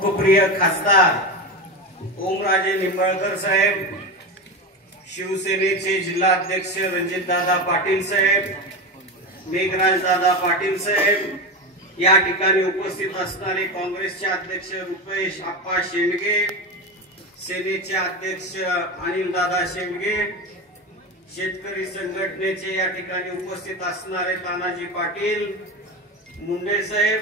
प्रिय खासदार ओमराजे निंबाळकर साहेब, शिवसेनेचे जिल्हाध्यक्ष रणजितदादा पाटील साहेब, मेघराजदादा पाटील साहेब, या ठिकाणी उपस्थित असणारे काँग्रेसचे अध्यक्ष रुपेश आप्पा शेंडगे, सेनेचे अध्यक्ष अनिलदादा शेंडगे, शेतकरी संघटनेचे या ठिकाणी उपस्थित असणारे तानाजी पाटील मुंडे साहेब,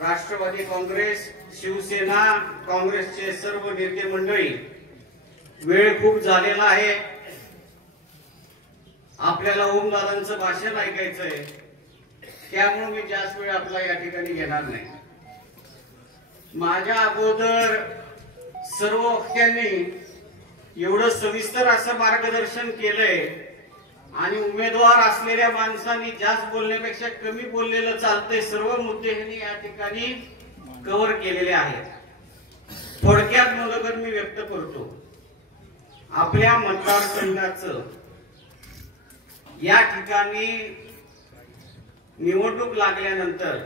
राष्ट्रवादी काँग्रेस, शिवसेना, काँग्रेसचे सर्व नेते मंडळी, वेळ खूप झालेला आहे. आपल्याला ओमदादांचं भाषण ऐकायचंय, त्यामुळे मी जास्त वेळ आपला या ठिकाणी घेणार नाही. माझ्या अगोदर सर्व वक्त्यांनी एवढं सविस्तर असं मार्गदर्शन केलंय आणि उमेदवार असलेल्या माणसांनी जास्त बोलण्यापेक्षा कमी बोललेलं चालतंय. सर्व मुद्दे ह्यांनी या ठिकाणी कव्हर केलेले आहेत. थोडक्यात मनोगत मी व्यक्त करतो. आपल्या मतदारसंघाचं या ठिकाणी निवडणूक लागल्यानंतर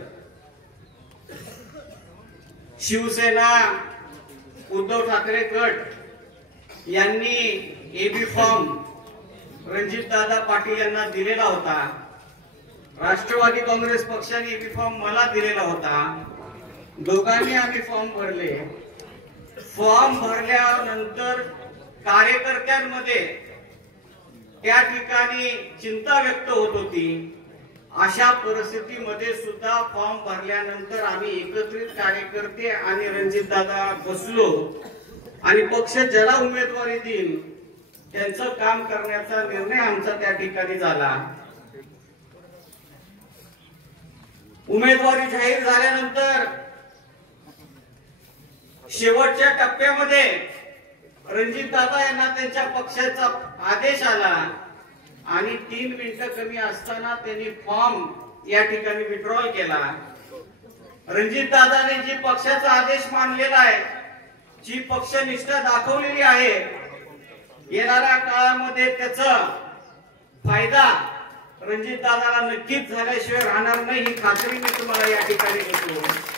शिवसेना उद्धव ठाकरे गट यांनी एबी फॉर्म रणजितदादा पाटील यांना दिलेला होता. राष्ट्रवादी काँग्रेस पक्षाने एबी फॉर्म मला दिलेला होता. दोघांनी आम्ही फॉर्म भरले. फॉर्म भरल्यानंतर कार्यकर्त्यांमध्ये त्या ठिकाणी चिंता व्यक्त होत होती. अशा परिस्थितीमध्ये सुद्धा फॉर्म भरल्यानंतर आम्ही एकत्रित कार्यकर्ते आणि रणजितदादा बसलो आणि पक्ष ज्याला उमेदवारी देईल त्यांचं काम करण्याचा निर्णय आमचा त्या ठिकाणी झाला. उमेदवारी जाहीर झाल्यानंतर शेवटच्या टप्प्यामध्ये रणजितदादा यांना त्यांच्या पक्षाचा आदेश आला आणि 3 मिनिटं कमी असताना त्यांनी फॉर्म या ठिकाणी विड्रॉल केला. रणजितदादाने जी पक्षाचा आदेश मानलेला आहे, जी पक्षनिष्ठा दाखवलेली आहे, येणाऱ्या काळामध्ये त्याचा फायदा रणजितदादाला नक्कीच झाल्याशिवाय राहणार नाही, ही खात्री मी तुम्हाला या ठिकाणी देतो.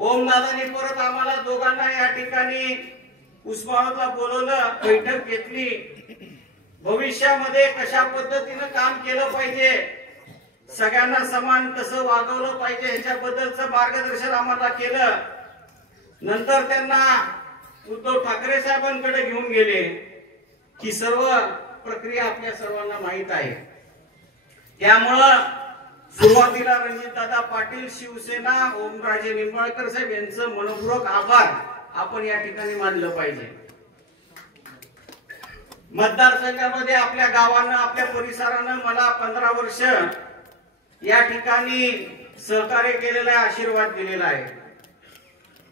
ओमदादांनी परत आम्हाला दोघांना या ठिकाणी उस्मानाबादला बोलवलं, बैठक घेतली. भविष्यामध्ये कशा पद्धतीनं काम केलं पाहिजे, सगळ्यांना समान कसं वागवलं पाहिजे ह्याच्याबद्दलचं मार्गदर्शन आम्हाला केलं. नंतर त्यांना उद्धव ठाकरे साहेबांकडे घेऊन गेले. ही सर्व प्रक्रिया आपल्या सर्वांना माहित आहे. त्यामुळं सुरुवातीला रणजितदादा पाटील, शिवसेना, ओमराजे निंबाळकर साहेब यांचं मनपूर्वक आभार आपण या ठिकाणी मानलं पाहिजे. मतदारसंघामध्ये आपल्या गावानं, आपल्या परिसरानं मला 15 वर्ष या ठिकाणी सहकार्य केलेलं आहे, आशीर्वाद दिलेला आहे.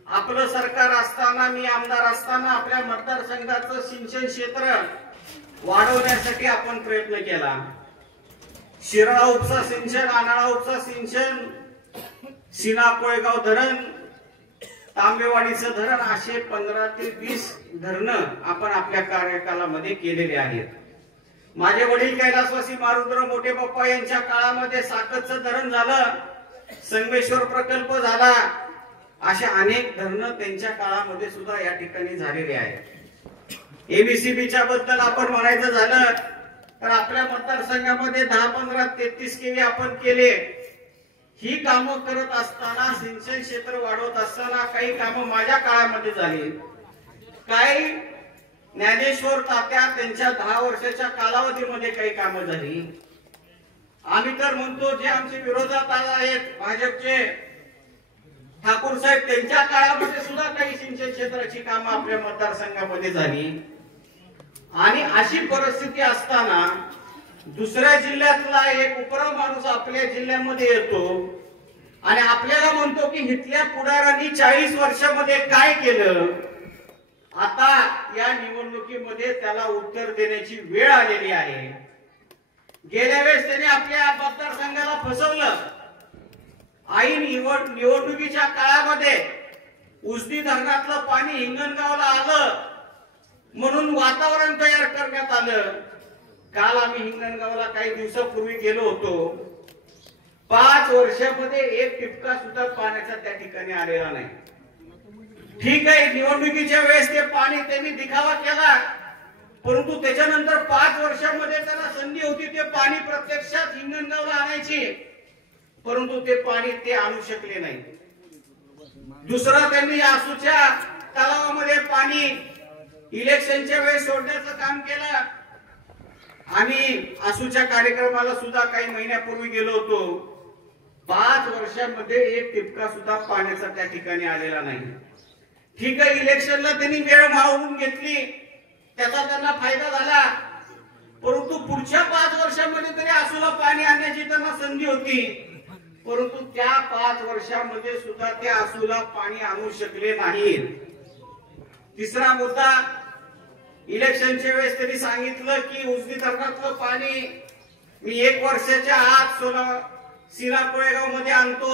आपलं सरकार असताना, मी आमदार असताना आपल्या मतदारसंघाचं सिंचन क्षेत्र वाढवण्यासाठी आपण प्रयत्न केला. शिराळा उपसा सिंचन, आनाळा उपसा सिंचन, सीना कोळेगाव धरण, तांबेवाडीचं धरण, असे 15 ते 20 धरणं आपण आपल्या कार्यकालामध्ये केलेले आहेत. माझे वडील कैलासवासी मारुद्र मोठे पप्पा यांच्या काळामध्ये साकतचं धरण झालं, संगमेश्वर प्रकल्प झाला. अशा अनेक धरणं त्यांच्या काळामध्ये सुद्धा या ठिकाणी झालेली आहेत. एबीसीबीच्या बद्दल आपण म्हणायचं झालं तर आपल्या मतदारसंघामध्ये 10, 15, 33 केवी आपण केले. ही कामं करत असताना, सिंचन क्षेत्र वाढवत असताना काही कामं माझ्या काळामध्ये झाली. काही ज्ञानेश्वर तात्या त्यांच्या 10 वर्षाच्या कालावधीमध्ये काही कामं झाली. आम्ही तर म्हणतो जे आमचे विरोधात आहेत भाजपचे ठाकूर साहेब, त्यांच्या काळामध्ये सुद्धा काही सिंचन क्षेत्राची कामं आपल्या मतदारसंघामध्ये झाली. आणि अशी परिस्थिती असताना दुसऱ्या जिल्ह्यातला एक उपरा माणूस आपल्या जिल्ह्यामध्ये येतो आणि आपल्याला म्हणतो की इथल्या पुढाऱ्यांनी 40 वर्षामध्ये काय केलं. आता या निवडणुकीमध्ये त्याला उत्तर देण्याची वेळ आलेली आहे. गेल्या वेळेस त्याने आपल्या मतदारसंघाला फसवलं. ऐन निवडणुकीच्या काळामध्ये उजनी धरणातलं पाणी हिंगणगावला आलं म्हणून वातावरण तयार करण्यात आलं. काल आम्ही हिंगणगावला काही दिवसापूर्वी गेलो होतो. 5 वर्षामध्ये एक टिपका सुद्धा पाण्याचा त्या ठिकाणी आलेला नाही. ठीक आहे, निवडणुकीच्या वेळेस ते पाणी त्यांनी दिखावा केला, परंतु त्याच्यानंतर 5 वर्षांमध्ये त्यांना संधी होती ते पाणी प्रत्यक्षात हिंगणगावला आणायची, परंतु ते पाणी ते आणू शकले नाही. दुसरा, त्यांनी आसूच्या तलावामध्ये पाणी इलेक्शनच्या वेळेस सोडण्याचं काम केलं. आम्ही आसूच्या कार्यक्रमाला सुद्धा काही महिन्यापूर्वी गेलो होतो. 5 वर्षांमध्ये एक टिपका सुद्धा पाण्याचा त्या ठिकाणी आलेला नाही. ठीक आहे, इलेक्शनला त्यांनी वेळ मावळून घेतली, त्याचा त्यांना फायदा झाला, परंतु पुढच्या 5 वर्षांमध्ये तरी आसूला पाणी आणण्याची त्यांना संधी होती, परंतु त्या 5 वर्षांमध्ये सुद्धा त्या आसूला पाणी आणू शकले नाहीत. तिसरा मुद्दा, इलेक्शनच्या वेळेस त्यांनी सांगितलं की उजनी धरणातलं पाणी मी 1 वर्षाच्या आत सीना कोळेगाव मध्ये आणतो.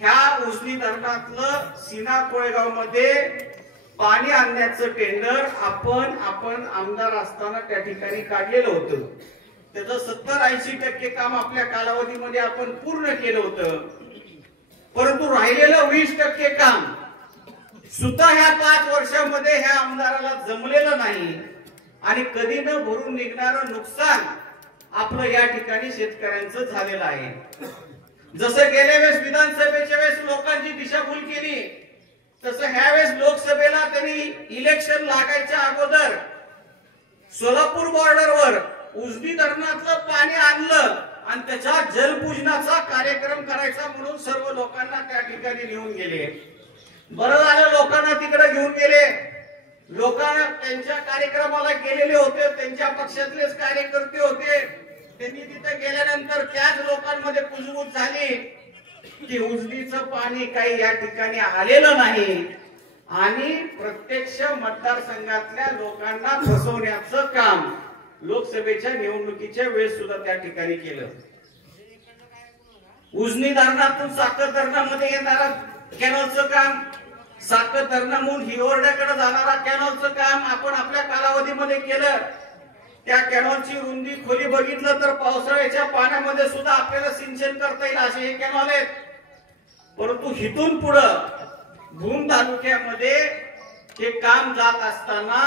ह्या उजनी धरणातलं सीना कोळेगाव मध्ये पाणी आणण्याचं टेंडर आपण आमदार असताना त्या ठिकाणी काढलेलं होतं. त्याचं 70-80% काम आपल्या कालावधीमध्ये आपण पूर्ण केलं होतं, परंतु राहिलेलं 20% काम सुद्धा ह्या 5 वर्षांमध्ये ह्या आमदाराला जमलेलं नाही. आणि कधी न भरून निघणारं नुकसान आपलं या ठिकाणी शेतकऱ्यांचं झालेलं आहे. जसं गेल्या वेळेस विधानसभेच्या वेळेस लोकांची दिशाभूल केली, तसं ह्या वेळेस लोकसभेला त्यांनी इलेक्शन लागायच्या अगोदर सोलापूर बॉर्डरवर उजनी धरणातलं पाणी आणलं आणि त्याच्या जलपूजनाचा कार्यक्रम करायचा म्हणून सर्व लोकांना त्या ठिकाणी घेऊन गेले. बरं झालं लोकांना तिकडे घेऊन गेले. लोक त्यांच्या कार्यक्रमाला गेलेले होते, त्यांच्या पक्षातलेच कार्यकर्ते होते. त्यांनी तिथे गेल्यानंतर त्याच लोकांमध्ये कुजबूज झाली की उजनीचं पाणी काही या ठिकाणी आलेलं नाही आणि प्रत्यक्ष मतदारसंघातल्या लोकांना फसवण्याचं काम लोकसभेच्या निवडणुकीच्या वेळेस सुद्धा त्या ठिकाणी केलं. उजनी धरणातून साखर धरणामध्ये येणारा कॅनॉलचं काम, साखर धरणामधून हिवरड्याकडे जाणारा कॅनॉलचं काम आपण आपल्या कालावधीमध्ये केलं. त्या कॅनॉलची रुंदी खोली बघितलं तर पावसाळ्याच्या पाण्यामध्ये सुद्धा आपल्याला सिंचन करता येईल असे हे कॅनॉल आहेत. परंतु हिथून पुढं भूम तालुक्यामध्ये हे काम जात असताना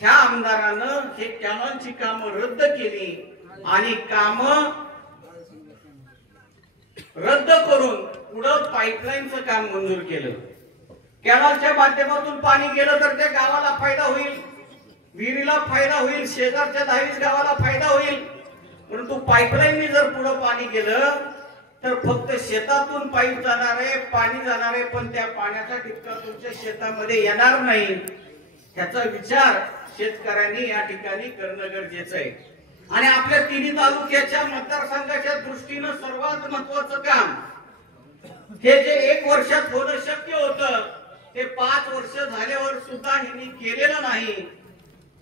ह्या आमदारानं हे कॅनॉलची कामं रद्द केली आणि कामं रद्द करून पुढं पाईपलाईनचं काम मंजूर केलं. कॅनॉलच्या माध्यमातून पाणी गेलं तर त्या गावाला फायदा होईल, विहिरीला फायदा होईल, शेजारच्या 10 गावाला फायदा होईल. परंतु पाईपलाईनने जर पुढे पाणी गेलं तर फक्त शेतातून पाईप जाणारे पाणी जाणारे, पण त्या पाण्याचा टिपका तुमच्या शेतामध्ये येणार नाही. त्याचा विचार शेतकऱ्यांनी या ठिकाणी करणं गरजेचं आहे. आणि आपल्या तिन्ही तालुक्याच्या मतदारसंघाच्या दृष्टीनं सर्वात महत्वाचं काम हे जे 1 वर्षात होणं शक्य होतं ते 5 वर्ष झाल्यावर सुद्धा ह्यांनी केलेलं नाही.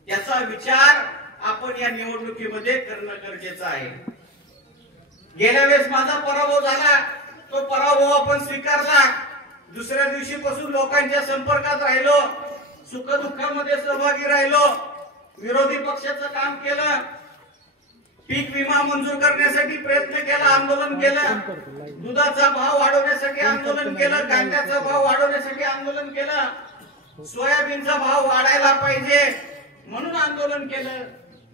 याचा विचार आपण या निवडणुकीमध्ये करणं गरजेचं आहे. गेल्या वेळेस माझा पराभव झाला, तो पराभव आपण स्वीकारला. दुसऱ्या दिवशीपासून लोकांच्या संपर्कात राहिलो, सुखदुःखामध्ये सहभागी राहिलो, विरोधी पक्षाचं काम केलं, पीक विमा मंजूर करण्यासाठी प्रयत्न केला, आंदोलन केलं, दुधाचा भाव वाढवण्यासाठी आंदोलन केलं, कांद्याचा भाव वाढवण्यासाठी आंदोलन केलं, सोयाबीनचा भाव वाढायला पाहिजे म्हणून आंदोलन केलं.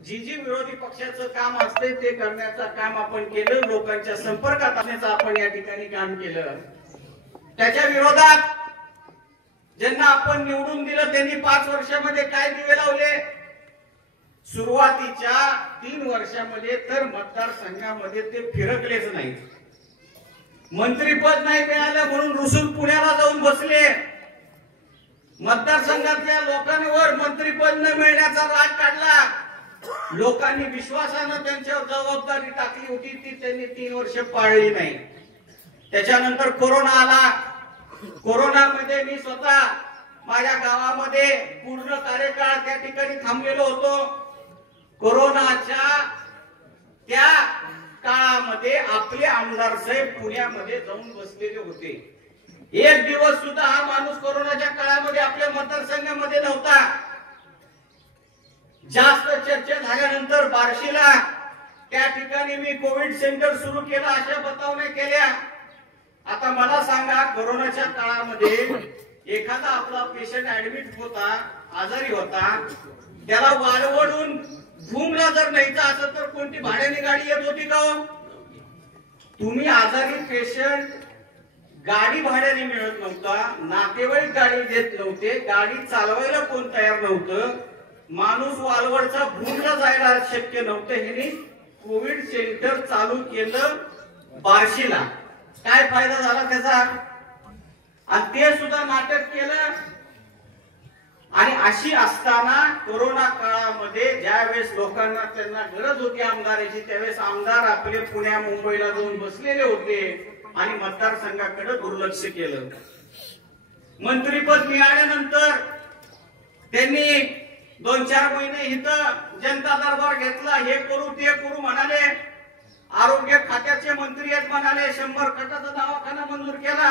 जी विरोधी पक्षाचं काम असते ते करण्याचं काम आपण केलं. लोकांच्या संपर्कात आणण्याचं आपण या ठिकाणी काम केलं. त्याच्या विरोधात ज्यांना आपण निवडून दिलं त्यांनी 5 वर्षामध्ये काय दिवे लावले? सुरुवातीच्या 3 वर्षामध्ये तर मतदारसंघामध्ये ते फिरकलेच नाही. मंत्रीपद नाही मिळालं म्हणून रुसून पुण्याला जाऊन बसले. मतदारसंघातल्या लोकांवर मंत्रीपद न मिळण्याचा राग काढला. लोकांनी विश्वासानं त्यांच्यावर जबाबदारी टाकली होती ती त्यांनी 3 वर्ष पाळली नाही. त्याच्यानंतर कोरोना आला. कोरोनामध्ये मी स्वतः माझ्या गावामध्ये पूर्ण कार्यकाळ त्या ठिकाणी थांबलेलो होतो. कोरोनाच्या त्या काळामध्ये आपले आमदार साहेब पुण्यामध्ये जाऊन बसलेले होते. 1 दिवस सुद्धा हा माणूस कोरोनाच्या काळामध्ये आपल्या मतदारसंघामध्ये नव्हता. जास्त चर्चा झाल्यानंतर बार्शीला त्या ठिकाणी मी कोविड सेंटर सुरू केलं अशा बतावण्या केल्या आता मला सांगा, कोरोनाच्या काळामध्ये एखादा आपला पेशंट ऍडमिट होता, आजारी होता, त्याला वालवडून भूमला जर न्यायचं असं तर कोणती भाड्याने गाडी येत होती का? तुम्ही आजारी पेशंट गाडी भाड्याने मिळत नव्हता, नातेवाईक गाडी देत नव्हते, गाडी चालवायला कोण तयार नव्हतं, माणूस वालवडचा भूमला जायला शक्य नव्हतं. ह्यांनी कोविड सेंटर चालू केलं बार्शीला. काय फायदा झाला त्याचा? आणि ते सुद्धा नाटक केलं. आणि अशी असताना कोरोना काळामध्ये ज्यावेळेस लोकांना त्यांना गरज होती आमदाराची, त्यावेळेस आमदार आपले पुण्या मुंबईला जाऊन बसलेले होते आणि मतदारसंघाकडे दुर्लक्ष केलं. मंत्रीपद मिळाल्यानंतर त्यांनी 2-4 महिने इथं जनता दरबार घेतला, हे करू ते करू म्हणाले. आरोग्य खात्याचे मंत्री आहेत म्हणाले, 100 खाटाचा दवाखाना मंजूर केला,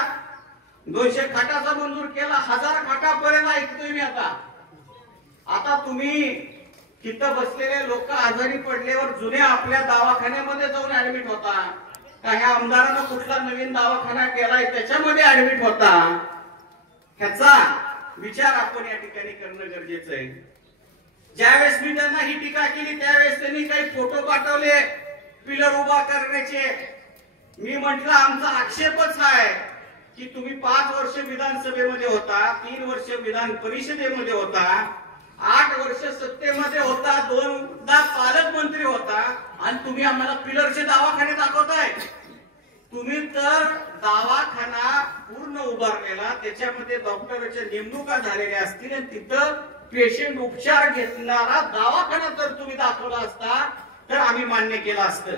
200 खाटाचा मंजूर केला, 1000 खाटापर्यंत ऐकतोय मी. आता तुम्ही तिथं बसलेले लोक आजारी पडल्यावर जुन्या आपल्या दवाखान्यामध्ये जाऊन ऍडमिट होता का? ह्या आमदारानं कुठला नवीन दवाखाना केलाय त्याच्यामध्ये ऍडमिट होता? ह्याचा विचार आपण या ठिकाणी करणं गरजेचं आहे. ज्यावेळेस मी त्यांना ही टीका केली त्यावेळेस त्यांनी काही फोटो पाठवले पिलर उभा करण्याचे. मी म्हटलं आमचा आक्षेपच आहे की तुम्ही 5 वर्ष विधानसभेमध्ये होता, 3 वर्ष विधान परिषदेमध्ये होता, 8 वर्ष सत्तेमध्ये होता, 2दा पालकमंत्री होता आणि तुम्ही आम्हाला पिलरचे दवाखाने दाखवताय. तुम्ही तर दवाखाना पूर्ण उभारलेला, त्याच्यामध्ये डॉक्टरच्या नेमणुका झालेल्या असतील आणि तिथं पेशंट उपचार घेणारा दवाखाना जर तुम्ही दाखवला असता तर आम्ही मान्य केलं असतं.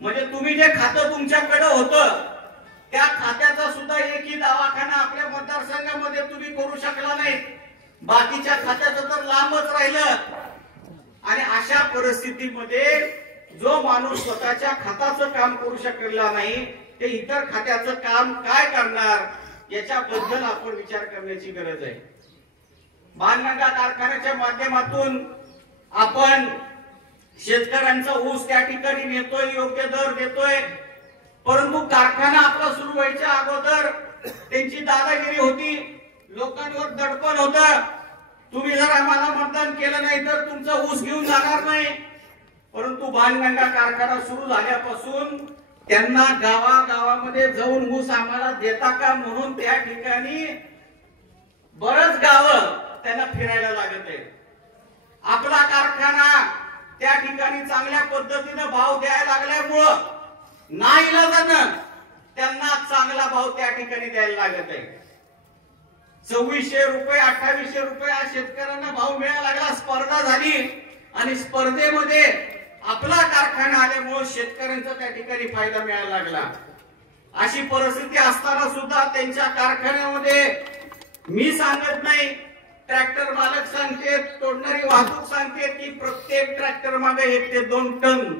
म्हणजे तुम्ही जे खातं तुमच्याकडे होतं त्या खात्याचा सुद्धा एकही दवाखाना आपल्या मतदारसंघामध्ये तुम्ही करू शकला नाही, बाकीच्या खात्याचं तर लांबच राहिलं. आणि अशा परिस्थितीमध्ये जो माणूस स्वतःच्या खात्याचं काम करू शकलेला नाही ते इतर खात्याचं काम काय करणार याच्याबद्दल आपण विचार करण्याची गरज आहे. बाणगंगा कारखान्याच्या माध्यमातून आपण शेतकऱ्यांचा ऊस त्या ठिकाणी नेतोय, योग्य दर देतोय, परंतु कारखाना आपला सुरू व्हायच्या अगोदर त्यांची दादागिरी होती, लोकांवर दडपण होतं. तुम्ही जर आम्हाला मतदान केलं नाही तर तुमचा ऊस घेऊन जाणार नाही. परंतु बाणगंगा कारखाना सुरू झाल्यापासून त्यांना गावागावामध्ये जाऊन ऊस आम्हाला देता का म्हणून त्या ठिकाणी बरंच गावं त्यांना फिरायला लागत आहे. आपला कारखाना त्या ठिकाणी चांगल्या पद्धतीनं भाव द्यायला लागल्यामुळं नाईलाजानं त्यांना चांगला भाव त्या ठिकाणी द्यायला लागत आहे. 2600 रुपये 2800 रुपये आज शेतकऱ्यांना भाव मिळायला लागला. स्पर्धा झाली आणि स्पर्धेमध्ये आपला कारखाना आल्यामुळे शेतकऱ्यांचा त्या ठिकाणी फायदा मिळायला लागला. अशी परिस्थिती असताना सुद्धा त्यांच्या कारखान्यामध्ये मी सांगत नाही, ट्रॅक्टर मालक सांगते, तोडणारी वाहतूक सांगते की प्रत्येक ट्रॅक्टर मागे 1 ते 2 टन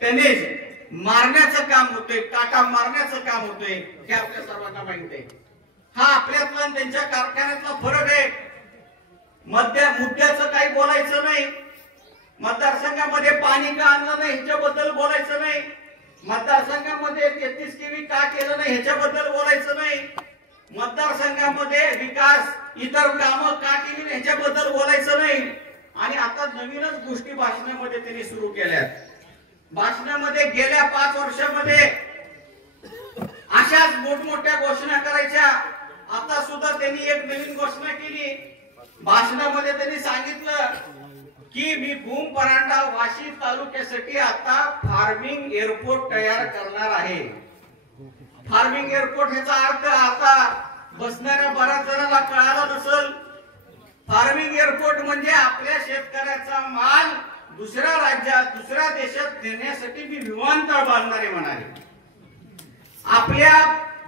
टनेज मारण्याचं काम होतंय, काटा मारण्याचं काम होतंय, हे आपल्या सर्वांना माहिती आहे. हा आपल्यातला त्यांच्या कारखान्यातला फरक आहे. मुद्द्याचं काही बोलायचं नाही, मतदारसंघामध्ये पाणी का आणलं नाही ह्याच्याबद्दल बोलायचं नाही, मतदारसंघामध्ये 33 केवी का केलं नाही ह्याच्याबद्दल बोलायचं नाही, मतदारसंघामध्ये विकास इतर कामं का केली नाही ह्याच्याबद्दल बोलायचं नाही. आणि आता नवीनच गोष्टी भाषणामध्ये त्यांनी सुरू केल्या. भाषणामध्ये गेल्या 5 वर्षामध्ये अशाच मोठमोठ्या घोषणा करायच्या. आता सुद्धा त्यांनी एक नवीन घोषणा केली. भाषणामध्ये त्यांनी सांगितलं की मी भूम परांडा वाशी तालुक्यासाठी आता फार्मिंग एअरपोर्ट तयार करणार आहे. फार्मिंग एअरपोर्ट ह्याचा अर्थ आता बसणाऱ्या बऱ्याच जणांना कळाला नसेल. फार्मिंग एअरपोर्ट म्हणजे आपल्या शेतकऱ्याचा माल दुसऱ्या राज्यात दुसऱ्या देशात नेण्यासाठी मी विमानतळ बांधणारे म्हणाले. आपल्या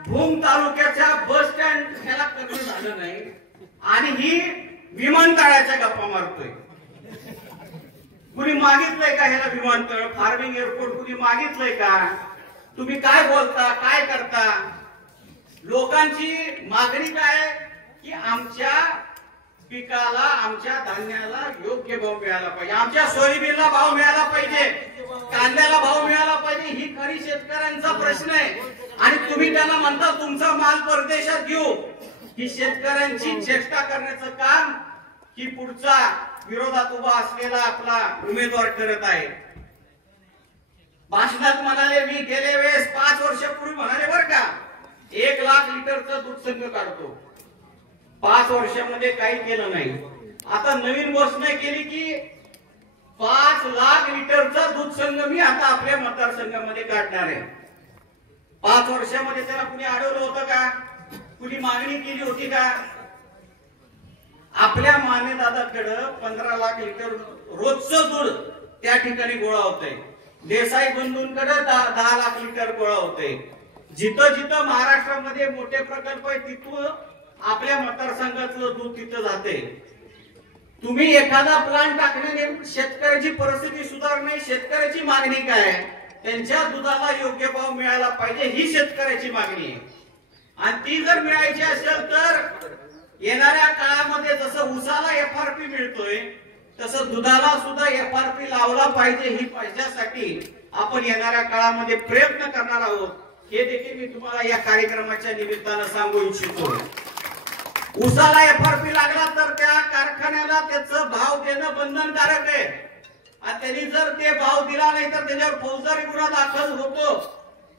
भूम तालुक्याच्या बस स्टँड ह्याला कमी झालं नाही आणि ही विमानतळाच्या गप्पा मारतोय. कुणी मागितलंय का ह्याला विमानतळ, फार्मिंग एअरपोर्ट कुणी मागितलंय का? तुम्ही काय बोलता, काय करता? लोकांची मागणी काय की आमच्या पिकाला, आमच्या धान्याला योग्य भाव मिळाला पाहिजे, आमच्या सोयाबीनला भाव मिळाला पाहिजे, कांद्याला भाव मिळाला पाहिजे. ही खरी शेतकऱ्यांचा प्रश्न आहे. आणि तुम्ही त्यांना म्हणता तुमचा माल परदेशात घेऊ। ही शेतकऱ्यांची चेष्टा करण्याचं काम ही पुढचा विरोधात उभा असलेला आपला उमेदवार करत आहे। भाषणात म्हणाले मी गेल्या वेळेस 5 वर्षापूर्वी म्हणाले बरं का 1 लाख लिटरचं दूध संघ काढतो। 5 वर्षामध्ये काही केलं नाही। आता नवीन घोषणा केली की 5 लाख लिटरचा दूध संघ मी आता आपल्या मतदारसंघामध्ये काढणार आहे। 5 वर्षामध्ये त्याला कुणी अडवलं होतं का? कुणी मागणी केली होती का? आपल्या मानेदादाकडे 15 लाख लिटर रोजचं दूध त्या ठिकाणी गोळा होतंय। देसाई बंधूंकडे 10 लाख लिटर गोळा होतंय। जिथं जिथं महाराष्ट्रामध्ये मोठे प्रकल्प आहे तिथून आपल्या मतदारसंघातलं दूध तिथं जाते। तुम्ही एखादा प्लांट टाकण्याने शेतकऱ्याची परिस्थिती सुधारणे, शेतकऱ्याची मागणी काय? त्यांच्या दुधाला योग्य भाव मिळाला पाहिजे ही शेतकऱ्याची मागणी आहे। आणि ती जर मिळायची असेल तर येणाऱ्या काळामध्ये जसं ऊसाला एफआरपी मिळतोय तसं दुधाला सुद्धा एफआरपी लावला पाहिजे ही पैशासाठी आपण येणाऱ्या काळामध्ये प्रयत्न करणार आहोत। हे देखील मी तुम्हाला या कार्यक्रमाच्या निमित्तानं सांगू इच्छितो। ऊसाला एफआरपी लागला तर त्या कारखान्याला त्याचा भाव देणं बंधनकारक आहे। आणि त्यांनी जर ते भाव दिला नाही तर त्याच्यावर फौजदारी गुन्हा दाखल होतो।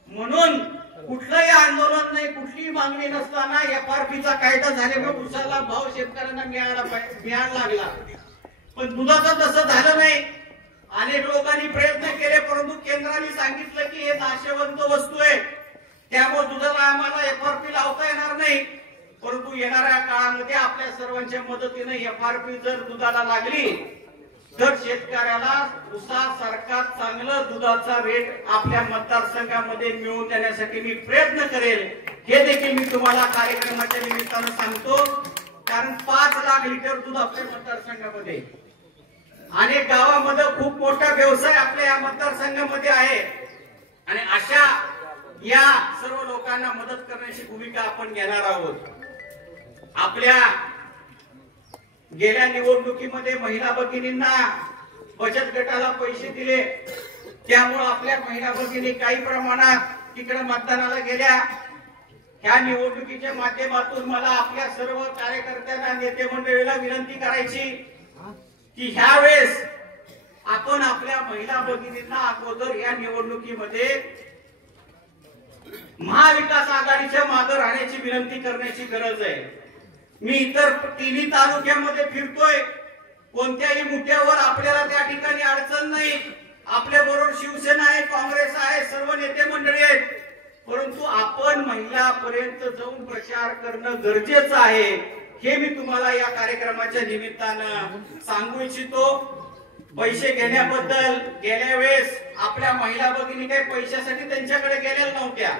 म्हणून कुठलंही आंदोलन नाही, कुठलीही मागणी नसताना एफआरपीचा कायदा झाल्यामुळे ऊसाला भाव शेतकऱ्यांना मिळायला लागला। पण दुधाचं तसं झालं नाही। अनेक लोकांनी प्रयत्न केले परंतु केंद्राने सांगितलं की हे नाशवंत वस्तू आहे त्यामुळे दुधाला आम्हाला एफआरपी लावता येणार नाही। परंतु येणाऱ्या काळामध्ये आपल्या सर्वांच्या मदतीने एफआरपी जर दुधाला लागली तर शेतकऱ्याला ऊसासारखा चांगलं दुधाचा रेट आपल्या मतदारसंघामध्ये मिळवून देण्यासाठी मी प्रयत्न करेल हे देखील मी तुम्हाला कार्यक्रमाच्या निमित्तानं सांगतो। कारण 5 लाख लिटर दूध आपल्या मतदारसंघामध्ये अनेक गावामध्ये खूप मोठा व्यवसाय आपल्या या मतदारसंघामध्ये आहे। आणि अशा या सर्व लोकांना मदत करण्याची भूमिका आपण घेणार आहोत। आपल्या गेल्या निवडणुकीमध्ये महिला भगिनींना बचत गटाला पैसे दिले त्यामुळे आपल्या महिला भगिनी काही प्रमाणात तिकडे मतदानाला गेल्या। ह्या निवडणुकीच्या माध्यमातून मला आपल्या सर्व कार्यकर्त्यांना नेते मंडळीला विनंती करायची की ह्या वेळेस आपण आपल्या महिला भगिनींना अगोदर या निवडणुकीमध्ये महाविकास आघाडीच्या मागे राहण्याची विनंती करण्याची गरज आहे। मी इतर 3 तालुक्यामध्ये फिरतोय कोणत्याही मुद्द्यावर आपल्याला त्या ठिकाणी अडचण नाही। आपल्या बरोबर शिवसेना आहे, काँग्रेस आहे, सर्व नेते मंडळी आहेत। परंतु आपण महिलापर्यंत जाऊन प्रचार करणं गरजेचं आहे हे मी तुम्हाला या कार्यक्रमाच्या निमित्तानं सांगू इच्छितो। पैसे घेण्याबद्दल गेल्या वेळेस आपल्या महिला भगिनी काही पैशासाठी त्यांच्याकडे गेलेल्या नव्हत्या।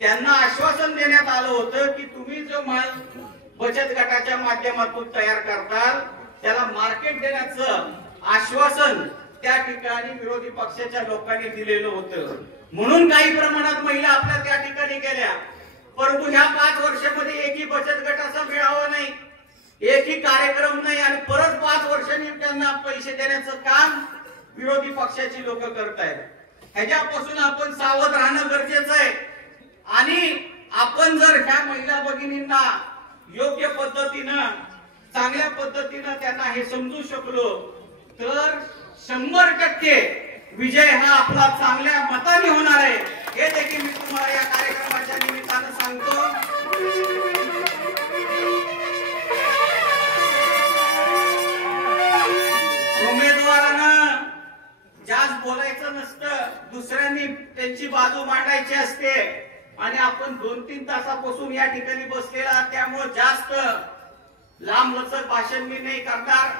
त्यांना आश्वासन देण्यात आलं होतं की तुम्ही जो माल बचत गटाच्या माध्यमातून तयार करताल त्याला मार्केट देण्याचं आश्वासन त्या ठिकाणी विरोधी पक्षाच्या लोकांनी दिलेलं होतं। म्हणून काही प्रमाणात महिला आपल्या त्या ठिकाणी गेल्या। परंतु ह्या 5 वर्षामध्ये एकही बचत गटाचा मेळावा नाही, एकही कार्यक्रम नाही आणि परत 5 वर्षांनी त्यांना पैसे देण्याचं काम विरोधी पक्षाची लोक करतायत। ह्याच्यापासून आपण सावध राहणं गरजेचं आहे। आणि आपण जर ह्या महिला भगिनींना योग्य पद्धतीनं चांगल्या पद्धतीनं त्यांना हे समजू शकलो तर 100% विजय हा आपला चांगल्या मताने होणार आहे हे देखील मी तुम्हाला या कार्यक्रमाच्या निमित्तानं सांगतो। उमेदवारांना जास्त बोलायचं नसतं, दुसऱ्यांनी त्यांची बाजू मांडायची असते आणि आपण 2-3 तासापासून या ठिकाणी बसलेला त्यामुळे जास्त लांब लचक भाषण मी नाही करणार।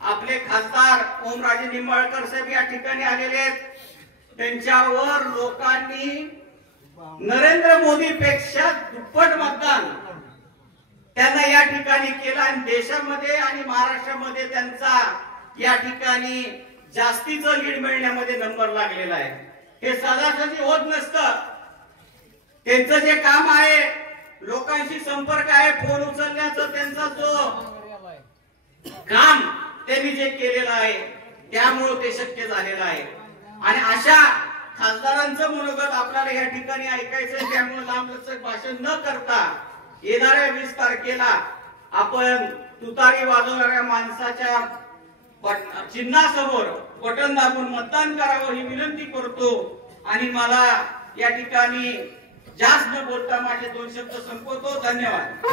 आपले खासदार ओमराजे निंबाळकर साहेब या ठिकाणी आलेले आहेत। त्यांच्यावर लोकांनी नरेंद्र मोदी पेक्षा दुप्पट मतदान त्यांना या ठिकाणी केलं आणि देशामध्ये आणि महाराष्ट्रामध्ये त्यांचा या ठिकाणी जास्तीचं लीड मिळण्यामध्ये नंबर लागलेला आहे। हे सहजासहजी होत नसतं। त्यांचं जे काम आहे लोकांशी संपर्क आहे, फोन उचलण्याचं त्यांचा जो काम त्यांनी जे केलेलं आहे त्यामुळे ते शक्य झालेलं आहे। आणि अशा खासदारांचं मनोगत आपल्याला या ठिकाणी ऐकायचंय, त्यामुळे लांबलचक भाषण न करता येणाऱ्या 20 तारखेला आपण तुतारी वाजवणाऱ्या माणसाच्या चिन्हासमोर बटन दाबून मतदान करावं ही विनंती करतो। आणि मला या ठिकाणी जास्त न बोलता माझे 2 शब्द संपवतो। धन्यवाद।